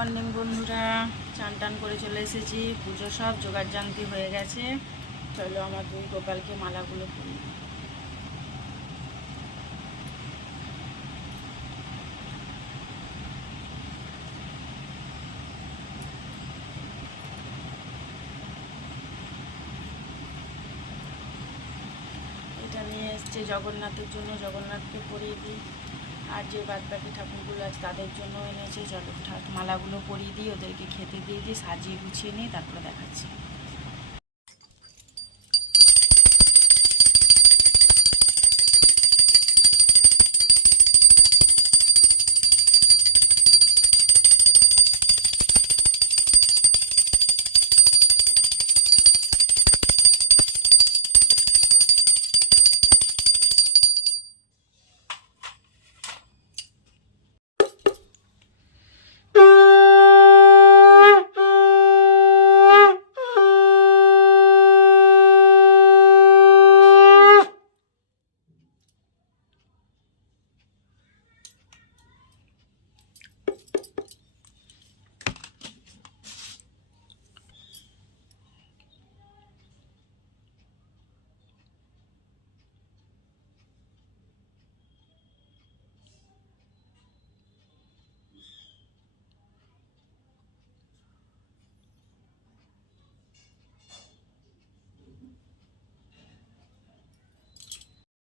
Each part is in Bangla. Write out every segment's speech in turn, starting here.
মর্নিং বন্ধুরা, চান টান করে চলে এসেছি। পুজো সব জোগাড় জান্তি হয়ে গেছে। চলো আমার দুই গোপালকে মালাগুলো পরিয়ে দিই। এটা নিয়ে এসছে জগন্নাথের জন্য, জগন্নাথকে পরিয়ে দিই। আর যে বাদ বাকি ঠাকুরগুলো আছে তাদের জন্য এনেছে। চলো মালাগুলো পরিয়ে দিই, ওদেরকে খেতে দিয়ে দিই, সাজিয়ে গুছিয়ে নিই, তারপরে দেখাচ্ছি।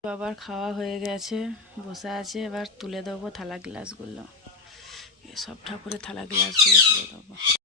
আবার খাওয়া হয়ে গেছে, বসে আছে। এবার তুলে দেবো থালা গ্লাসগুলো, সব ঠাকুরের থালা গ্লাসগুলো তুলে দেবো।